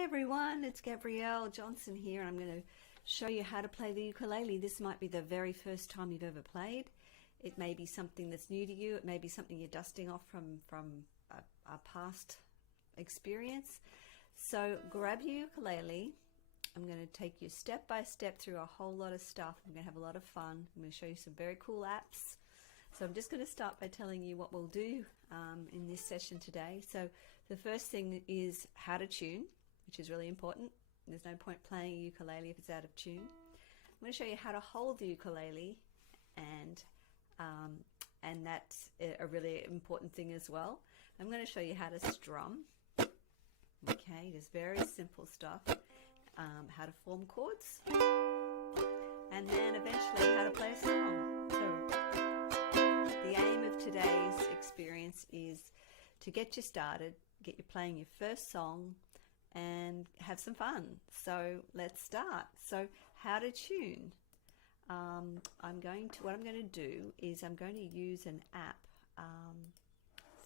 Hi everyone, it's Gabrielle Johnson here, and I'm going to show you how to play the ukulele. This might be the very first time you've ever played. It may be something that's new to you. It may be something you're dusting off from a past experience. So grab your ukulele. I'm going to take you step by step through a whole lot of stuff. I'm going to have a lot of fun. I'm going to show you some very cool apps. So I'm just going to start by telling you what we'll do in this session today. So the first thing is how to tune, which is really important. There's no point playing a ukulele if it's out of tune. I'm going to show you how to hold the ukulele, and that's a really important thing as well. I'm going to show you how to strum. Okay, just very simple stuff. How to form chords, and then eventually how to play a song. So the aim of today's experience is to get you started, get you playing your first song, and have some fun. So let's start. So how to tune. What I'm going to do is I'm going to use an app. So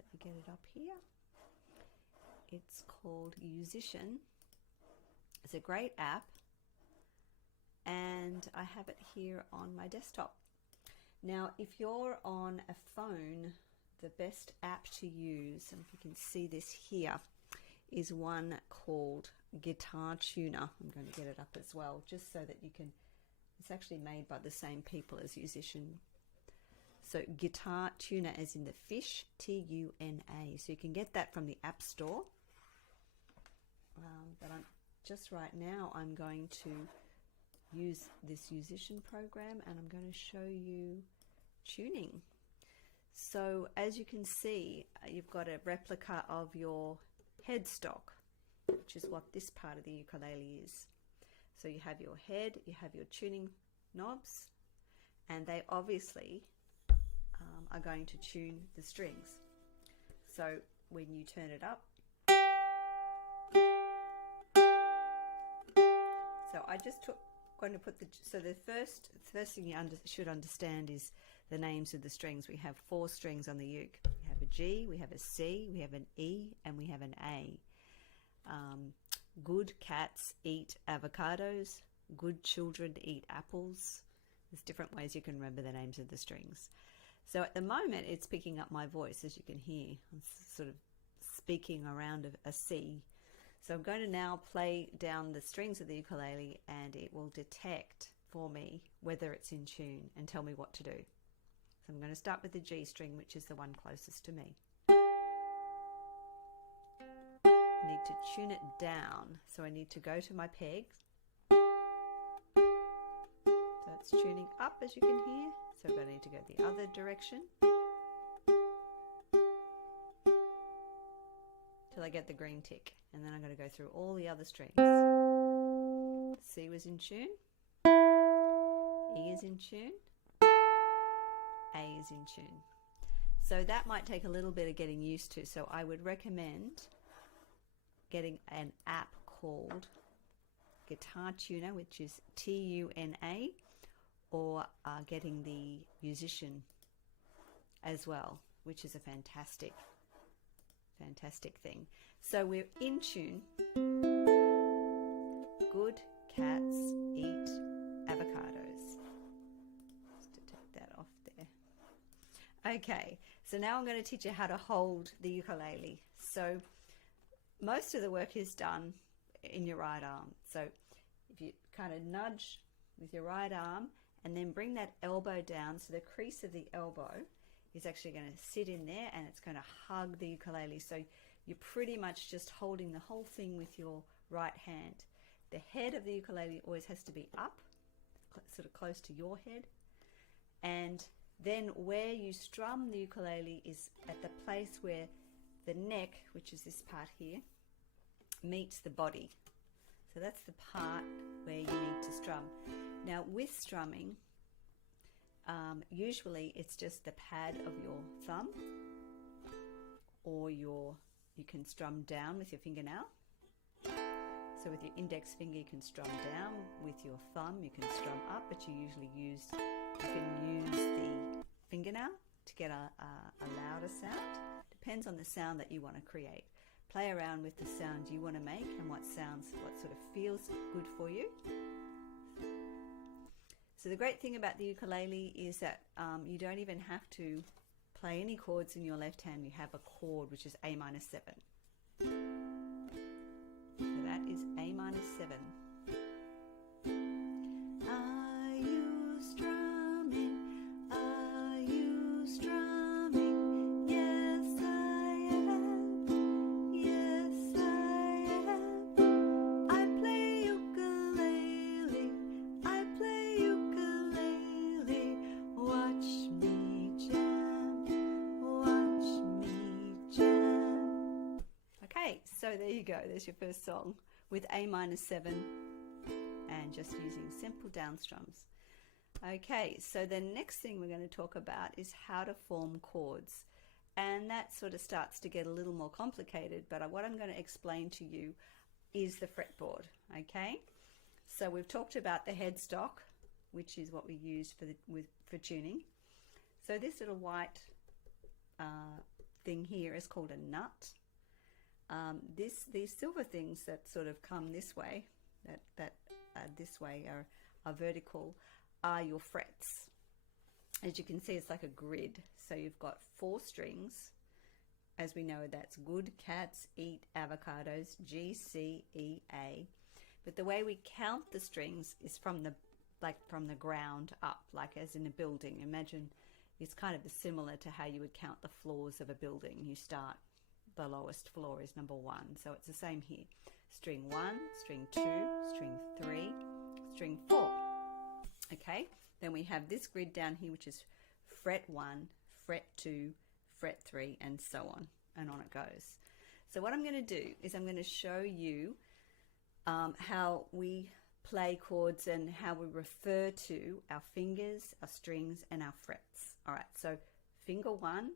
let me get it up here. It's called Musician. It's a great app, and I have it here on my desktop. Now, if you're on a phone, the best app to use, and if you can see this here, is one called Guitar Tuner. I'm going to get it up as well, just so that you can, it's actually made by the same people as Musician. So Guitar Tuner as in the fish, T-U-N-A. So you can get that from the App Store. But just right now I'm going to use this Musician program, and I'm going to show you tuning. So as you can see, you've got a replica of your headstock, which is what this part of the ukulele is. So you have your head, you have your tuning knobs, and they obviously are going to tune the strings. So when you turn it up, so I just going to put the first thing you should understand is the names of the strings. We have 4 strings on the uke. We have a G, we have a C, we have an E, and we have an A. Good cats eat avocados. Good children eat apples. There's different ways you can remember the names of the strings. So at the moment it's picking up my voice, as you can hear. I'm sort of speaking around a C. So I'm going to now play down the strings of the ukulele, and it will detect for me whether it's in tune and tell me what to do. So I'm going to start with the G string, which is the one closest to me. I need to tune it down, so I need to go to my peg. So it's tuning up, as you can hear. So I need to go the other direction till I get the green tick, and then I'm going to go through all the other strings. C was in tune, E is in tune, A is in tune. So that might take a little bit of getting used to, so I would recommend getting an app called Guitar Tuner, which is T-U-N-A, or getting the Musician as well, which is a fantastic thing. So we're in tune. Good cats eat avocados. Just to take that off there. Okay, so now I'm going to teach you how to hold the ukulele. So most of the work is done in your right arm. So if you kind of nudge with your right arm and then bring that elbow down, so the crease of the elbow is actually going to sit in there, and it's going to hug the ukulele. So you're pretty much just holding the whole thing with your right hand. The head of the ukulele always has to be up, sort of close to your head. And then where you strum the ukulele is at the place where the neck, which is this part here, meets the body. So that's the part where you need to strum. Now with strumming, usually it's just the pad of your thumb, or you can strum down with your fingernail. So with your index finger you can strum down, with your thumb you can strum up, but you can use the fingernail to get a louder sound. Depends on the sound that you want to create. play around with the sound you want to make and what sort of feels good for you. So the great thing about the ukulele is that you don't even have to play any chords in your left hand. You have a chord which is A minor 7. So that is A minor 7. Are you strumming? Are you strumming? Yes, I am. Yes, I am. I play ukulele. I play ukulele. Watch me jam. Watch me jam. Okay, so there you go. There's your first song with A minor 7 and just using simple down strums. Okay, so the next thing we're going to talk about is how to form chords, and that sort of starts to get a little more complicated, but what I'm going to explain to you is the fretboard. Okay, so we've talked about the headstock, which is what we use for tuning. So this little white thing here is called a nut. These silver things that sort of come this way, that this way are vertical, are your frets. As you can see, it's like a grid. So you've got 4 strings. As we know, that's good cats eat avocados, G, C, E, A. But the way we count the strings is from the ground up, like as in a building. Imagine it's kind of similar to how you would count the floors of a building. You start, the lowest floor is number 1. So it's the same here. String 1, string 2, string 3, string 4. Okay, then we have this grid down here, which is fret 1, fret 2, fret 3, and so on, and on it goes. So what I'm going to do is I'm going to show you how we play chords and how we refer to our fingers, our strings, and our frets. All right, so finger 1,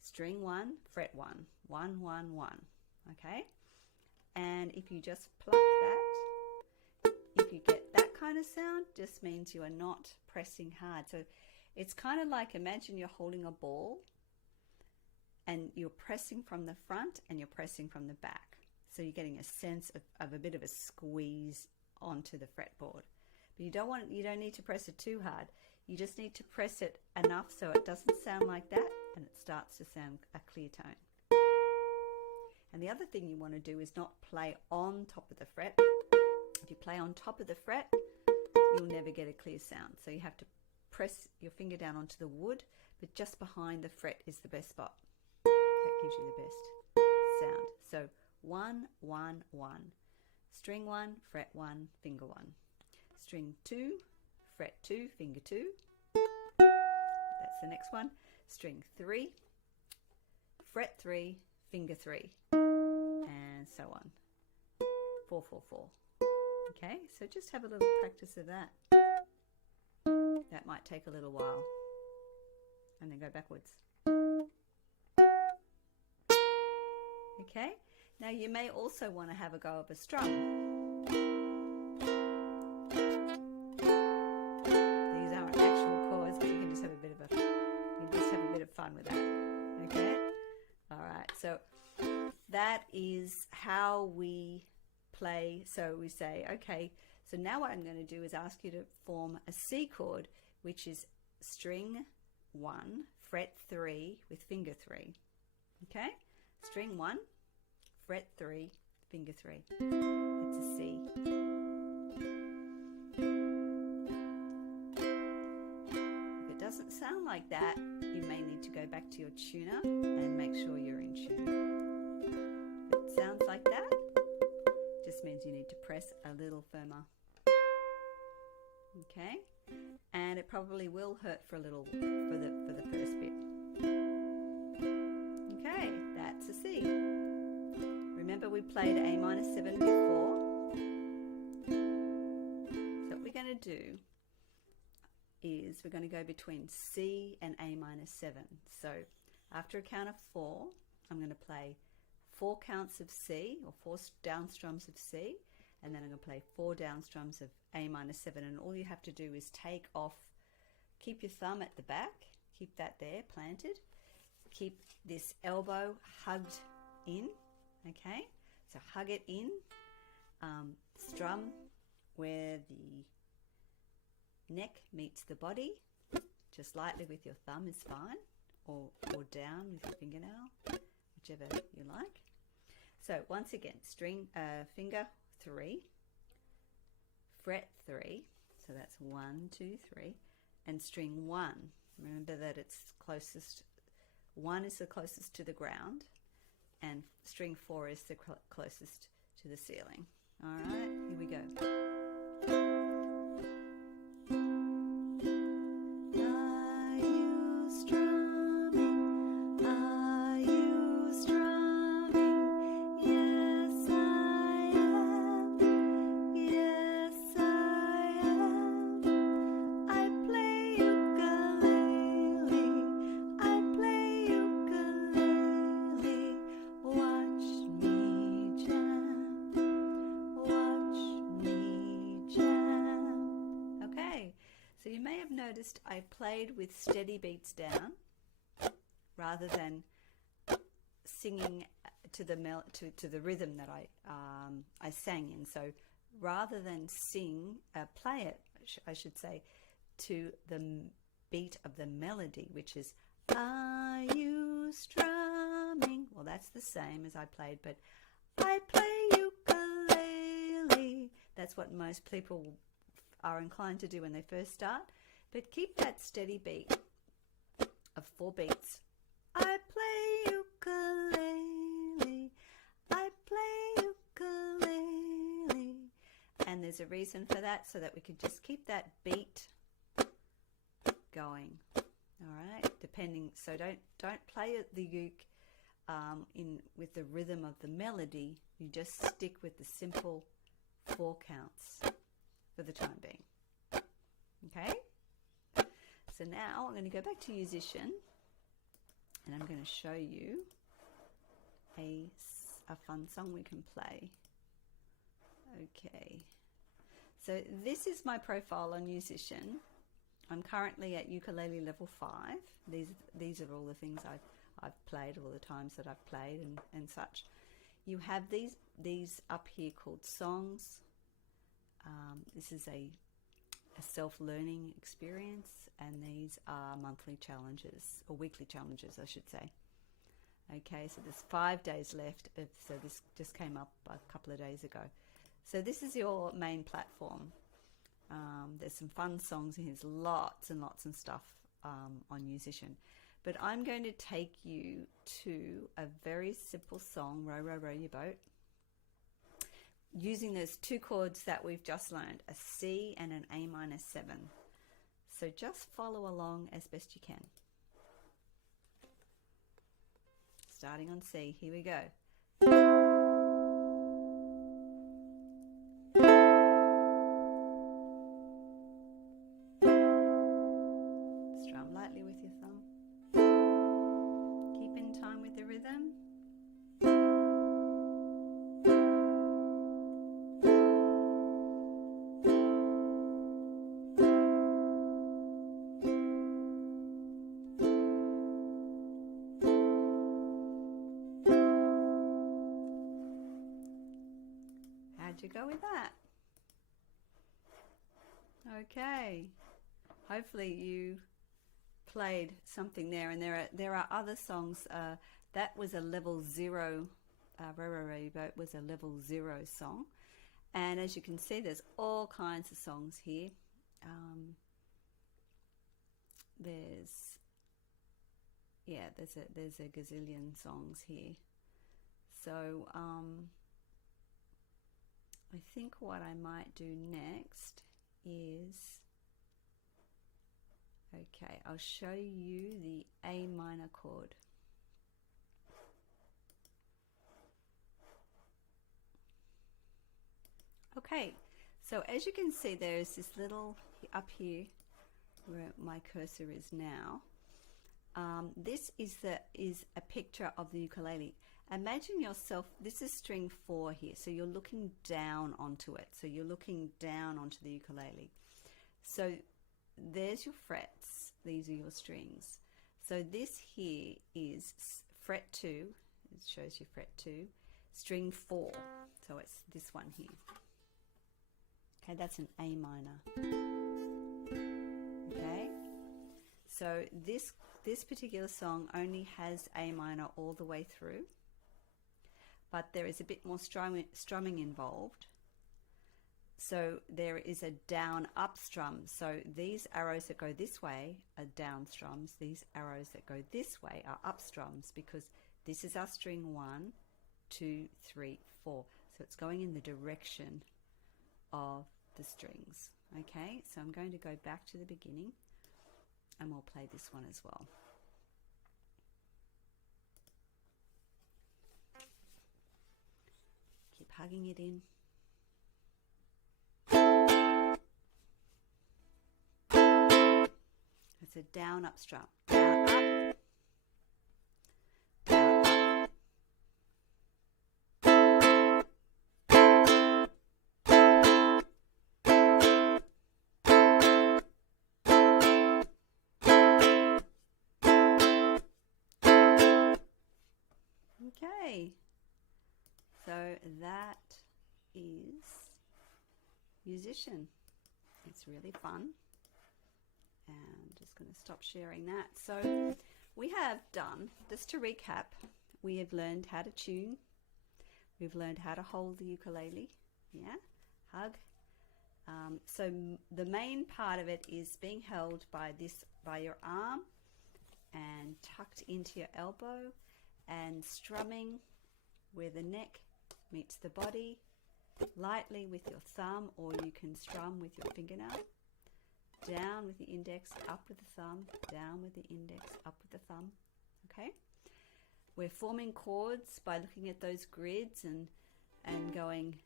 string 1, fret 1, 1, 1, 1. Okay, and if you just pluck that, if you get that kind of sound, just means you are not pressing hard. So it's kind of like, imagine you're holding a ball and you're pressing from the front and you're pressing from the back. So you're getting a sense of a bit of a squeeze onto the fretboard. But you don't need to press it too hard. You just need to press it enough so it doesn't sound like that and it starts to sound a clear tone. And the other thing you want to do is not play on top of the fret. If you play on top of the fret, you'll never get a clear sound. So you have to press your finger down onto the wood, but just behind the fret is the best spot. That gives you the best sound. So 1, 1, 1. String 1, fret 1, finger 1. String 2, fret 2, finger 2. That's the next one. String 3, fret 3, finger 3, and so on. 4, 4, 4. Okay, so just have a little practice of that. That might take a little while. And then go backwards. Okay, now you may also want to have a go of a strum. These aren't actual chords, but you can just have a bit of fun with that. Okay? Alright, so that is how we play. So we say, okay, so now what I'm going to do is ask you to form a C chord, which is string 1, fret 3 with finger 3. Okay? String 1, fret 3, finger 3. That's a C. If it doesn't sound like that, you may need to go back to your tuner and make sure you're in tune. If it sounds like that, just means you need to press a little firmer. Okay? And it probably will hurt for a little for the first bit. Okay, that's a C. Remember we played A minor 7 before. So what we're going to do is we're going to go between C and A minor 7. So after a count of 4, I'm going to play 4 counts of C, or 4 down strums of C, and then I'm going to play 4 down strums of A minor 7, and all you have to do is take off, keep your thumb at the back, keep that there planted, keep this elbow hugged in Okay, so hug it in, strum where the neck meets the body, just lightly with your thumb is fine, or down with your fingernail, whichever you like. So once again, string finger 3, fret 3, so that's 1, 2, 3, and string 1. Remember that it's closest, 1 is the closest to the ground, and string 4 is the closest to the ceiling. All right, here we go. Noticed I played with steady beats down rather than singing to the rhythm that I sang in. So rather than play it, I should say, to the beat of the melody, which is "Are you strumming?" Well, that's the same as I played, but I play ukulele. That's what most people are inclined to do when they first start. But keep that steady beat of 4 beats. I play ukulele, I play ukulele. And there's a reason for that, so that we can just keep that beat going. All right, so don't play the uke with the rhythm of the melody. You just stick with the simple 4 counts for the time being. Okay? So now I'm going to go back to musician, and I'm going to show you a fun song we can play. Okay, so this is my profile on musician. I'm currently at ukulele level 5. These are all the things I've played, all the times that I've played and such. You have these up here called songs. This is a self-learning experience, and these are monthly challenges, or weekly challenges I should say. Okay, so there's 5 days left, so this just came up a couple of days ago. So this is your main platform. There's some fun songs and there's lots and lots of stuff on musician, but I'm going to take you to a very simple song, Row, Row, Row Your Boat, using those 2 chords that we've just learned, a C and an A minor 7. So just follow along as best you can. Starting on C, here we go. Strum lightly with your thumb. Keep in time with the rhythm. How'd you go with that? Okay, hopefully you played something there, and there are other songs. That was a level 0. Row, Row, Row Your Boat was a level 0 song, and as you can see, there's all kinds of songs here. There's a gazillion songs here. So I think what I might do next is, okay, I'll show you the A minor chord. Okay, so as you can see, there's this little up here where my cursor is now. This is a picture of the ukulele. Imagine yourself, this is string 4 here, so you're looking down onto it. So you're looking down onto the ukulele. So there's your frets, these are your strings. So this here is fret 2, it shows you fret 2, string 4. So it's this one here. Okay, that's an A minor. Okay, so this particular song only has A minor all the way through, but there is a bit more strumming involved. So there is a down up strum. So these arrows that go this way are down strums. These arrows that go this way are up strums, because this is our string 1, 2, 3, 4. So it's going in the direction of the strings. Okay, so I'm going to go back to the beginning and we'll play this one as well. Keep hugging it in. It's a down up strum. Down up. Down up. Okay, so that is musician. It's really fun. And I'm just going to stop sharing that. So we have done, just to recap, we have learned how to tune. We've learned how to hold the ukulele. Yeah, hug. So the main part of it is being held by your arm and tucked into your elbow, and strumming where the neck meets the body, lightly with your thumb, or you can strum with your fingernail. Down with the index, up with the thumb, down with the index, up with the thumb. Okay? We're forming chords by looking at those grids and going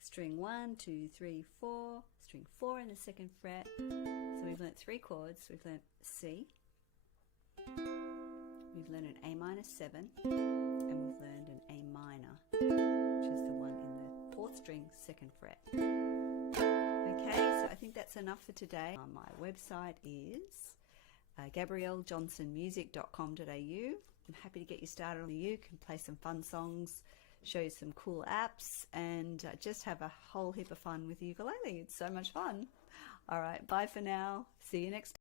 string 1, 2, 3, 4, string 4 in the 2nd fret. So we've learnt 3 chords. We've learnt C, we've learned an A minor 7, and we've learned an A minor, which is the one in the 4th string, 2nd fret. Okay, so I think that's enough for today. My website is GabrielleJohnsonmusic.com.au. I'm happy to get you started on the uke and play some fun songs, show you some cool apps, and just have a whole heap of fun with the ukulele. It's so much fun. All right, bye for now. See you next time.